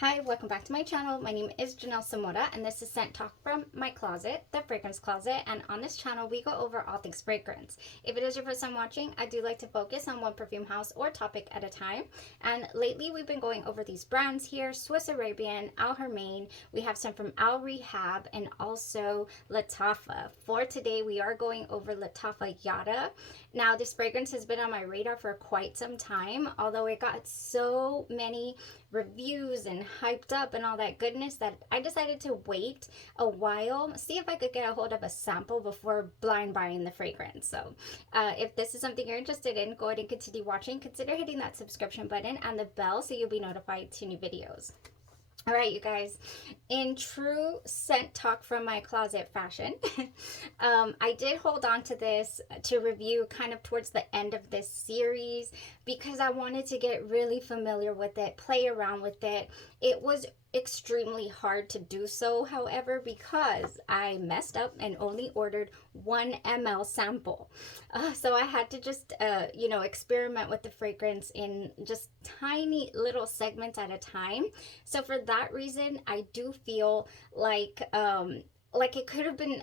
Hi, welcome back to my channel. My name is Janelle Samora and this is Scent Talk from my closet, the fragrance closet. And on this channel, we go over all things fragrance. If it is your first time watching, I do like to focus on one perfume house or topic at a time. And lately we've been going over these brands here, Swiss Arabian, Al Hermain. We have some from Al Rehab and also LATTAFA. For today, we are going over LATTAFA YARA. Now, this fragrance has been on my radar for quite some time, although it got so many reviews and hyped up and all that goodness that I decided to wait a while, see if I could get a hold of a sample before blind buying the fragrance. So if this is something you're interested in, go ahead and continue watching. Consider hitting that subscription button and the bell so you'll be notified to new videos. All right, you guys, in true scent talk from my closet fashion, I did hold on to this to review kind of towards the end of this series because I wanted to get really familiar with it, play around with it. It was extremely hard to do so, however, because I messed up and only ordered 1 ml sample. So I had to just, experiment with the fragrance in just tiny little segments at a time. So for that reason, I do feel like it could have been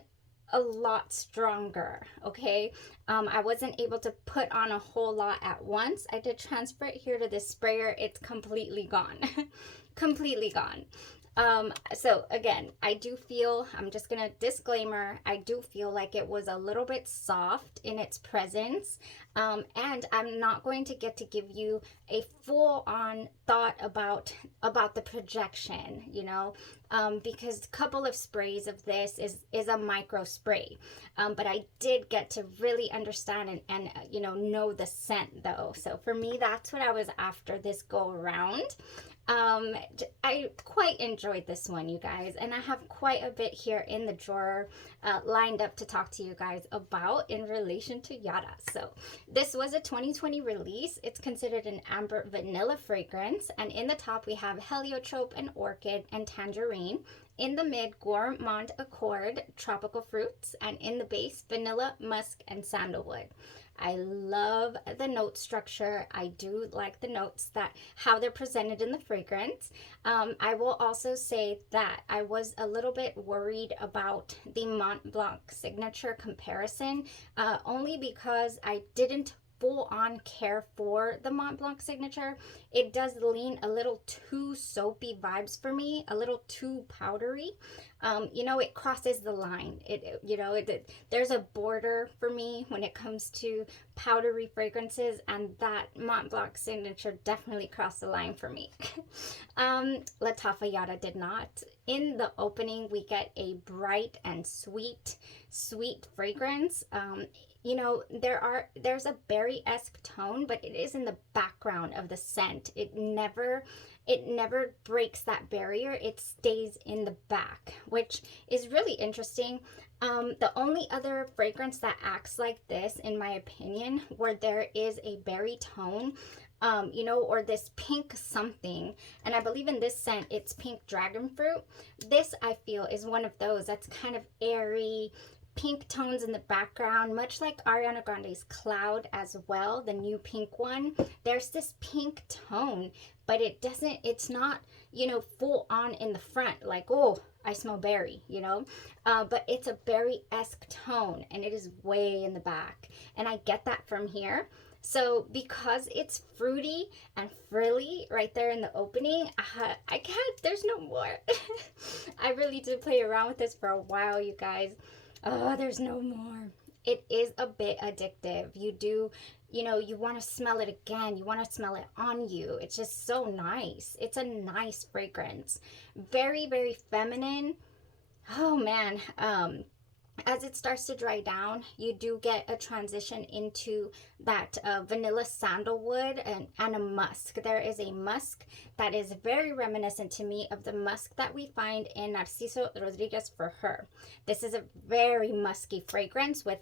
a lot stronger. Okay, I wasn't able to put on a whole lot at once. I did transfer it here to this sprayer. It's completely gone. Completely gone. So again, I do feel, I'm just gonna disclaimer, I do feel like it was a little bit soft in its presence, and I'm not going to get to give you a full-on thought about the projection, because a couple of sprays of this is a micro spray, but I did get to really understand and know the scent though. So for me, that's what I was after this go around. I quite enjoyed this one, you guys, and I have quite a bit here in the drawer lined up to talk to you guys about in relation to Yara. So this was a 2020 release. It's considered an amber vanilla fragrance, and in the top we have heliotrope and orchid and tangerine. In the mid, gourmand accord, tropical fruits, and in the base, vanilla, musk, and sandalwood. I love the note structure. I do like the notes, that how they're presented in the fragrance. I will also say that I was a little bit worried about the Mont Blanc signature comparison, only because I didn't full on care for the Mont Blanc signature. It does lean a little too soapy vibes for me, a little too powdery. It crosses the line. There's a border for me when it comes to powdery fragrances, and that Mont Blanc signature definitely crossed the line for me. LATTAFA YARA did not. In the opening, we get a bright and sweet fragrance. There's a berry-esque tone, but it is in the background of the scent. It never breaks that barrier. It stays in the back, which is really interesting. The only other fragrance that acts like this, in my opinion, where there is a berry tone, or this pink something, and I believe in this scent it's pink dragon fruit. This, I feel, is one of those that's kind of airy, pink tones in the background, much like Ariana Grande's Cloud as well, the new pink one. There's this pink tone, but it's not, full on in the front, like, oh, I smell berry, but it's a berry-esque tone, and it is way in the back, and I get that from here. So because it's fruity and frilly right there in the opening, I can't, there's no more. I really did play around with this for a while, you guys. Oh, there's no more. It is a bit addictive. You do, you want to smell it again. You want to smell it on you. It's just so nice. It's a nice fragrance. Very, very feminine. Oh, man. As it starts to dry down, you do get a transition into that vanilla sandalwood and a musk. There is a musk that is very reminiscent to me of the musk that we find in Narciso Rodriguez For Her. This is a very musky fragrance with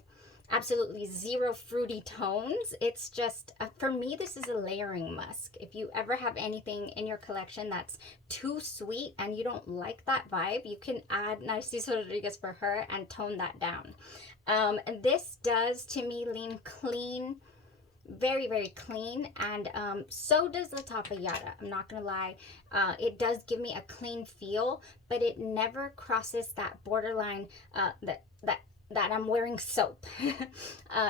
absolutely zero fruity tones. It's just, for me, this is a layering musk. If you ever have anything in your collection that's too sweet and you don't like that vibe, you can add Narciso Rodriguez For Her and tone that down. And this does, to me, lean clean, very, very clean. And so does LATTAFA YARA. I'm not gonna lie. It does give me a clean feel, but it never crosses that borderline that I'm wearing soap.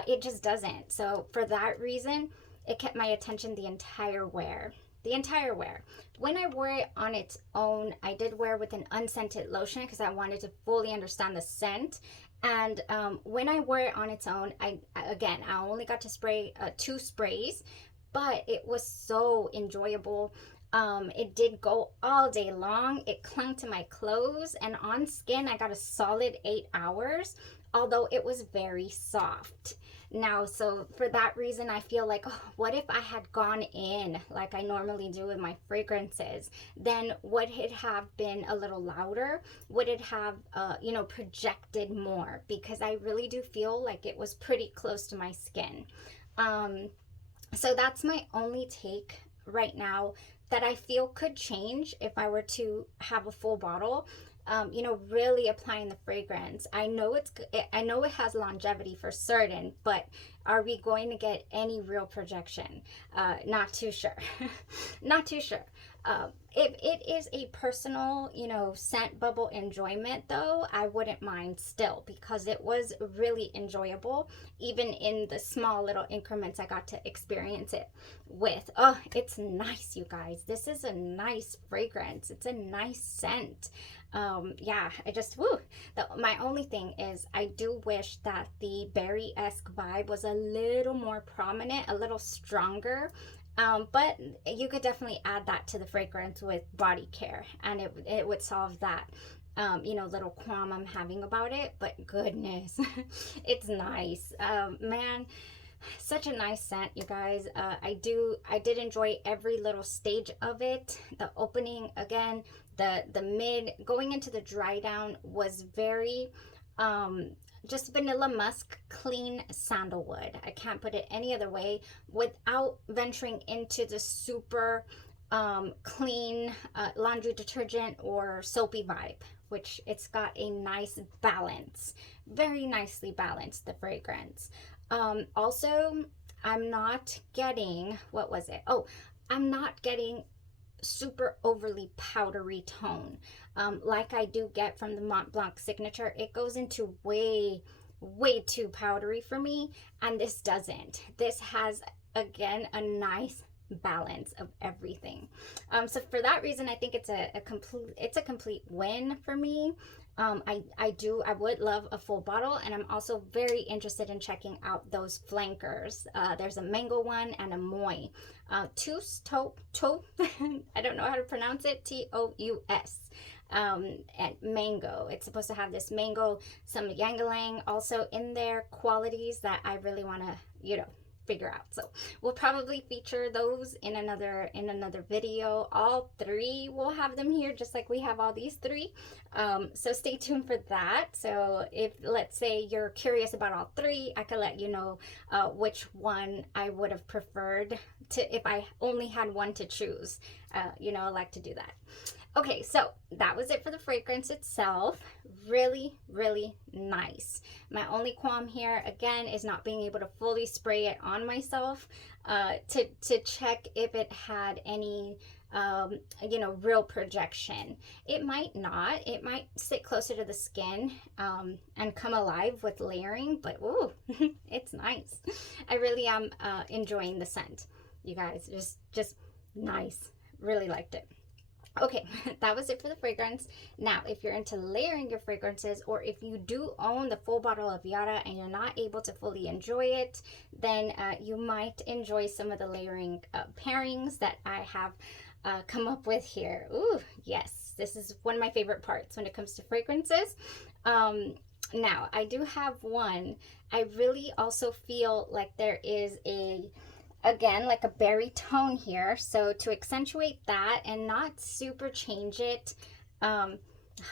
It just doesn't. So for that reason, it kept my attention the entire wear. The entire wear. When I wore it on its own, I did wear with an unscented lotion because I wanted to fully understand the scent. And when I wore it on its own, I only got to spray 2 sprays, but it was so enjoyable. It did go all day long. It clung to my clothes, and on skin, I got a solid 8 hours, although it was very soft. Now, so for that reason, I feel like, oh, what if I had gone in like I normally do with my fragrances? Then would it have been a little louder? Would it have, projected more? Because I really do feel like it was pretty close to my skin. So that's my only take right now that I feel could change if I were to have a full bottle. Really applying the fragrance. I know it has longevity for certain, but are we going to get any real projection? Not too sure. Not too sure. If it is a personal, scent bubble enjoyment, though, I wouldn't mind still, because it was really enjoyable, even in the small little increments I got to experience it with. Oh, it's nice, you guys. This is a nice fragrance. It's a nice scent. Yeah, my only thing is I do wish that the berry-esque vibe was a little more prominent, a little stronger. But you could definitely add that to the fragrance with body care, and it would solve that little qualm I'm having about it. But goodness, it's nice. Man, such a nice scent, you guys. I did enjoy every little stage of it. The opening, again, the mid, going into the dry down was very just vanilla musk, clean sandalwood. I can't put it any other way without venturing into the super clean laundry detergent or soapy vibe, which it's got a nice balance, very nicely balanced, the fragrance. Also, I'm not getting, what was it? Oh, I'm not getting super overly powdery tone like I do get from the Mont Blanc signature. It goes into way too powdery for me, and this doesn't. This has, again, a nice balance of everything. So for that reason, I think it's a complete win for me. I would love a full bottle, and I'm also very interested in checking out those flankers. There's a mango one and a moi. TOUS, I don't know how to pronounce it, TOUS. And mango. It's supposed to have this mango, some ylang-ylang also in there, qualities that I really want to, figure out. So we'll probably feature those in another video. All 3, we'll have them here just like we have all these 3. So stay tuned for that. So if, let's say, you're curious about all 3, I could let you know which one I would have preferred to, if I only had one to choose. I like to do that. Okay, so that was it for the fragrance itself. Really, really nice. My only qualm here, again, is not being able to fully spray it on myself to check if it had any, real projection. It might not. It might sit closer to the skin and come alive with layering, but ooh, it's nice. I really am enjoying the scent, you guys. Just nice. Really liked it. Okay, that was it for the fragrance. Now, if you're into layering your fragrances, or if you do own the full bottle of Yara and you're not able to fully enjoy it, then you might enjoy some of the layering pairings that I have come up with here. Ooh, yes, this is one of my favorite parts when it comes to fragrances. Now, I do have one. I really also feel like there is again, like a berry tone here. So to accentuate that and not super change it,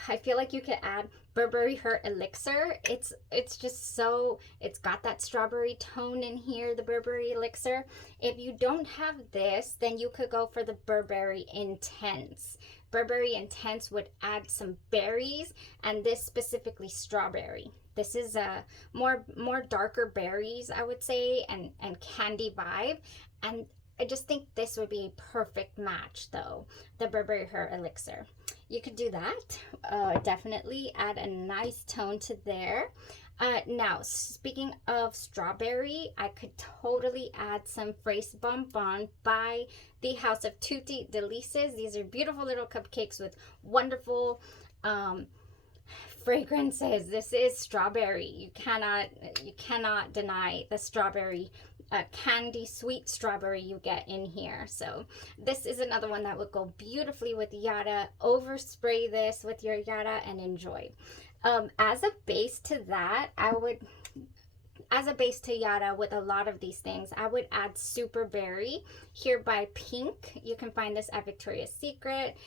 I feel like you could add Burberry Her Elixir. It's just so, it's got that strawberry tone in here, the Burberry Elixir. If you don't have this, then you could go for the Burberry Intense. Burberry Intense would add some berries, and this specifically strawberry. This is a more darker berries, I would say, and candy vibe. And I just think this would be a perfect match, though, the Burberry Her Elixir. You could do that. Definitely add a nice tone to there. Now, speaking of strawberry, I could totally add some Fraise Bonbon by the House of Tutti Delices. These are beautiful little cupcakes with wonderful fragrances. This is strawberry. You cannot deny the strawberry, candy sweet strawberry you get in here. So this is another one that would go beautifully with Yara. Overspray this with your Yara and enjoy. As a base to that, as a base to Yara with a lot of these things, I would add Super Berry here by Pink. You can find this at Victoria's Secret.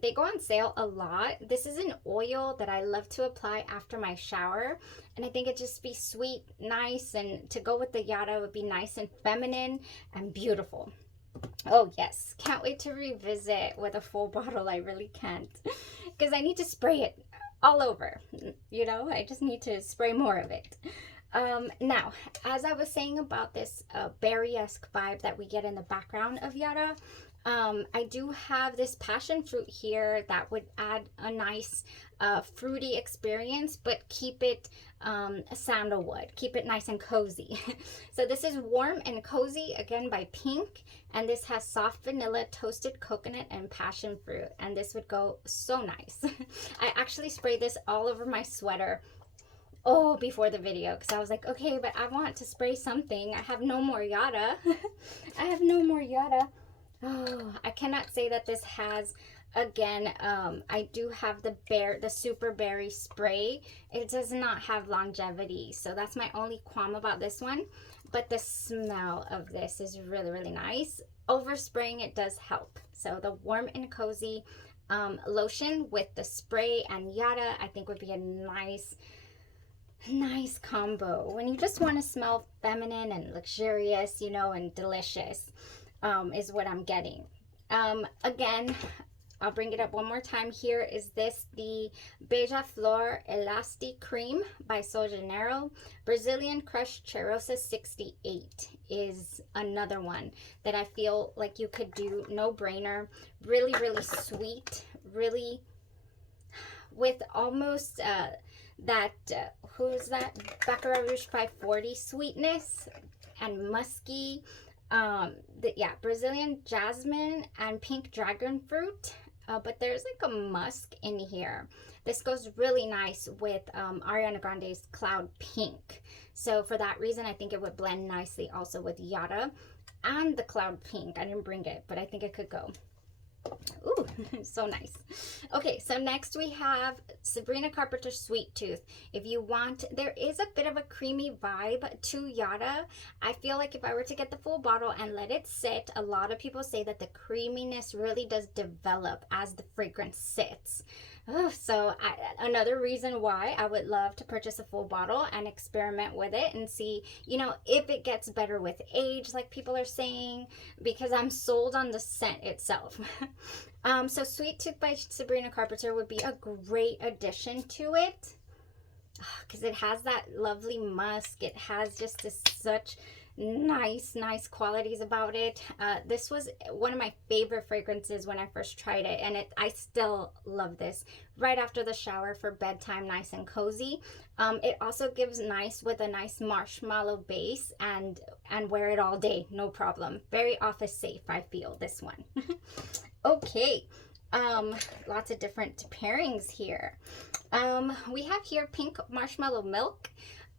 They go on sale a lot. This is an oil that I love to apply after my shower, and I think it'd just be sweet, nice, and to go with the Yara would be nice and feminine and beautiful. Oh yes, can't wait to revisit with a full bottle. I really can't, because I need to spray it all over, you know. I just need to spray more of it. Now, as I was saying about this berry-esque vibe that we get in the background of Yara, I do have this passion fruit here that would add a nice fruity experience, but keep it sandalwood, keep it nice and cozy. So this is Warm and Cozy, again by Pink, and this has soft vanilla, toasted coconut, and passion fruit, and this would go so nice. I actually sprayed this all over my sweater before the video, because I was like, okay, but I want to spray something. I have no more Yara. I have no more Yara. Oh, I cannot say that this has, again, I do have the Super Berry spray. It does not have longevity, so that's my only qualm about this one. But the smell of this is really, really nice. Overspraying it does help. So the Warm and Cozy lotion with the spray and Yara, I think would be a nice combo when you just want to smell feminine and luxurious, you know, and delicious, is what I'm getting. Again, I'll bring it up one more time. Here is this, the Beija Flor Elasti Cream by Sol Janeiro. Brazilian Crushed Cheirosa 68 is another one that I feel like you could do, no brainer. Really, really sweet, really with almost that who's that, Baccarat Rouge 540 sweetness and musky. Yeah, Brazilian jasmine and pink dragon fruit, but there's like a musk in here. This goes really nice with Ariana Grande's Cloud Pink, so for that reason I think it would blend nicely also with Yara and the Cloud Pink. I didn't bring it, but I think it could go. Ooh, so nice. Okay, so next we have Sabrina Carpenter Sweet Tooth. If you want, there is a bit of a creamy vibe to Yara. I feel like if I were to get the full bottle and let it sit, a lot of people say that the creaminess really does develop as the fragrance sits. So another reason why I would love to purchase a full bottle and experiment with it and see, you know, if it gets better with age, like people are saying, because I'm sold on the scent itself. So Sweet Tooth by Sabrina Carpenter would be a great addition to it, because it has that lovely musk. It has just such nice qualities about it. This was one of my favorite fragrances when I first tried it, and I still love this right after the shower for bedtime, nice and cozy. It also gives nice with a nice marshmallow base, and wear it all day, no problem. Very office safe, I feel, this one. Okay, lots of different pairings here. We have here Pink Marshmallow Milk.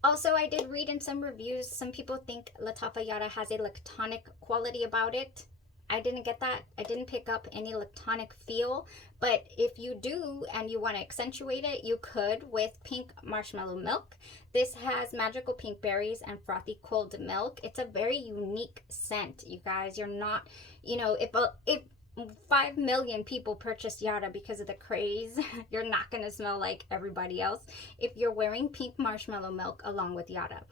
Also, I did read in some reviews, some people think LATTAFA YARA has a lactonic quality about it. I didn't get that. I didn't pick up any lactonic feel, but if you do and you want to accentuate it, you could with Pink Marshmallow Milk. This has magical pink berries and frothy cold milk. It's a very unique scent, you guys. You're not, you know, if 5 million people purchased Yara because of the craze. You're not going to smell like everybody else if you're wearing pink marshmallow milk along with Yara.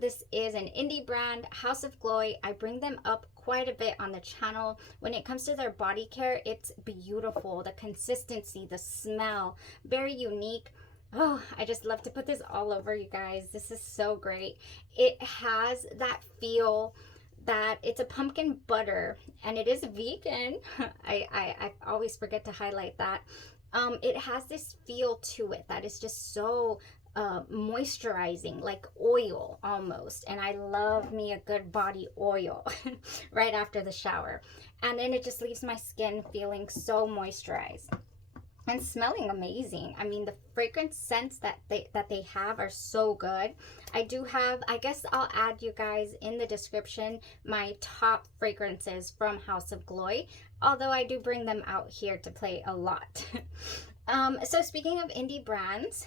This is an indie brand, House of Gloi. I bring them up quite a bit on the channel. When it comes to their body care, it's beautiful. The consistency, the smell, very unique. Oh, I just love to put this all over, you guys. This is so great. It has that feel that it's a pumpkin butter, and it is vegan. I always forget to highlight that. It has this feel to it that is just so moisturizing, like oil almost. And I love me a good body oil right after the shower. And then it just leaves my skin feeling so moisturized and smelling amazing. I mean, the fragrance scents that they have are so good. I do have, I guess I'll add you guys in the description my top fragrances from House of Gloi, although I do bring them out here to play a lot. So speaking of indie brands,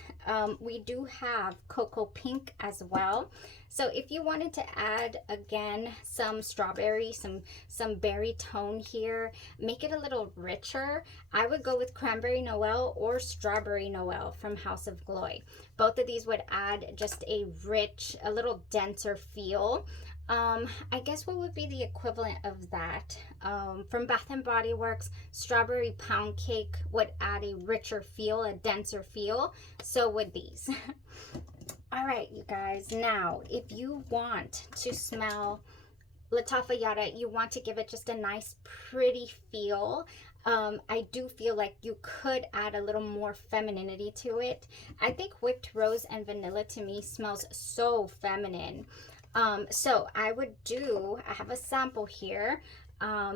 we do have Cocoa Pink as well. So if you wanted to add, again, some strawberry, some berry tone here, make it a little richer, I would go with Cranberry Noel or Strawberry Noel from House of Gloi. Both of these would add just a rich, a little denser feel. I guess what would be the equivalent of that? From Bath and Body Works, Strawberry Pound Cake would add a richer feel, a denser feel. So would these. All right, you guys. Now, if you want to smell LATTAFA YARA, you want to give it just a nice, pretty feel. I do feel like you could add a little more femininity to it. I think Whipped Rose and Vanilla to me smells so feminine. So I have a sample here.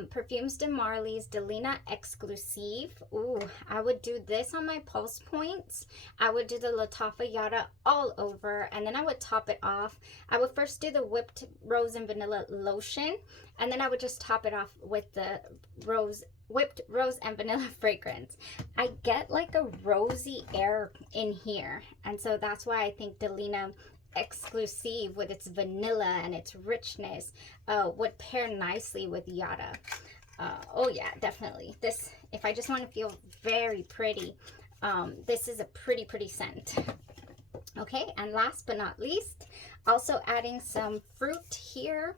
Perfumes de Marly's Delina Exclusive. Ooh, I would do this on my pulse points. I would do the LATTAFA YARA all over, and then I would top it off. I would first do the Whipped Rose and Vanilla lotion, and then I would just top it off with the Whipped Rose and Vanilla fragrance. I get like a rosy air in here, and so that's why I think Delina Exclusive with its vanilla and its richness would pair nicely with Yara. Oh yeah, definitely. This, if I just want to feel very pretty, this is a pretty scent. Okay, and last but not least, also adding some fruit here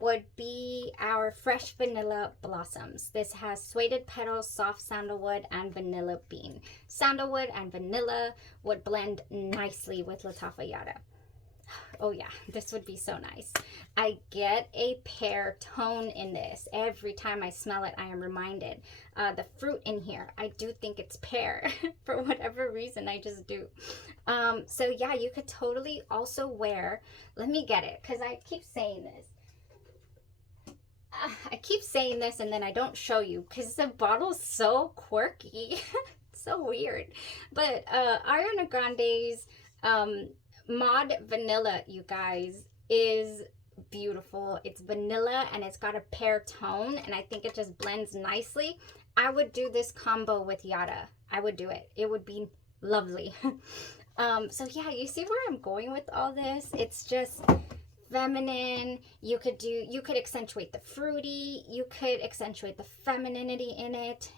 would be our Fresh Vanilla Blossoms. This has suede petals, soft sandalwood, and vanilla bean. Sandalwood and vanilla would blend nicely with LATTAFA YARA. Oh yeah, this would be so nice. I get a pear tone in this. Every time I smell it, I am reminded. The fruit in here, I do think it's pear. For whatever reason, I just do. So yeah, you could totally also wear, let me get it, because I keep saying this. I keep saying this and then I don't show you because the bottle's so quirky. So weird. But Ariana Grande's Mod Vanilla, you guys, is beautiful. It's vanilla and it's got a pear tone, and I think it just blends nicely. I would do this combo with Yara. I would do it. It would be lovely. So yeah, you see where I'm going with all this? It's just feminine. You could accentuate the fruity, you could accentuate the femininity in it.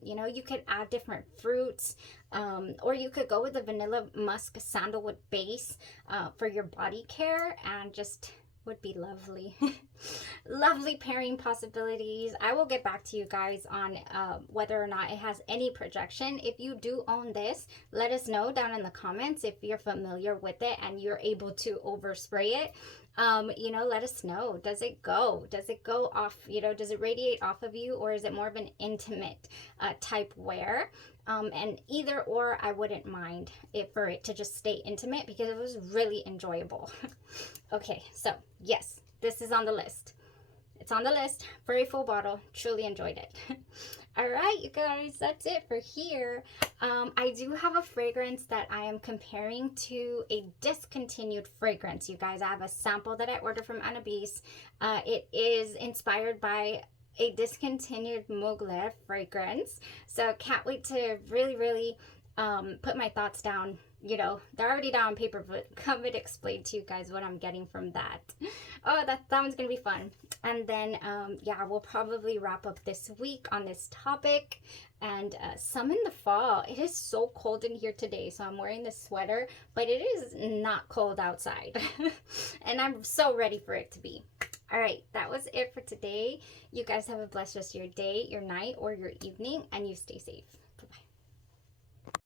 You know, you could add different fruits, or you could go with the vanilla musk sandalwood base for your body care, and just would be lovely. Lovely pairing possibilities. I will get back to you guys on whether or not it has any projection. If you do own this, let us know down in the comments if you're familiar with it and you're able to overspray it. You know, let us know. Does it go off, you know, does it radiate off of you, or is it more of an intimate type wear? And either or, I wouldn't mind for it to just stay intimate because it was really enjoyable. Okay, so yes, this is on the list. It's on the list for a full bottle. Truly enjoyed it. All right, you guys, that's it for here. I do have a fragrance that I am comparing to a discontinued fragrance, you guys. I have a sample that I ordered from Annabise. It is inspired by a discontinued Mugler fragrance. So can't wait to really put my thoughts down. You know, they're already down on paper, but come and explain to you guys what I'm getting from that. Oh, that one's gonna be fun. And then, yeah, we'll probably wrap up this week on this topic and summon the fall. It is so cold in here today, so I'm wearing this sweater, but it is not cold outside. And I'm so ready for it to be. All right, that was it for today. You guys have a blessed rest of your day, your night, or your evening, and you stay safe.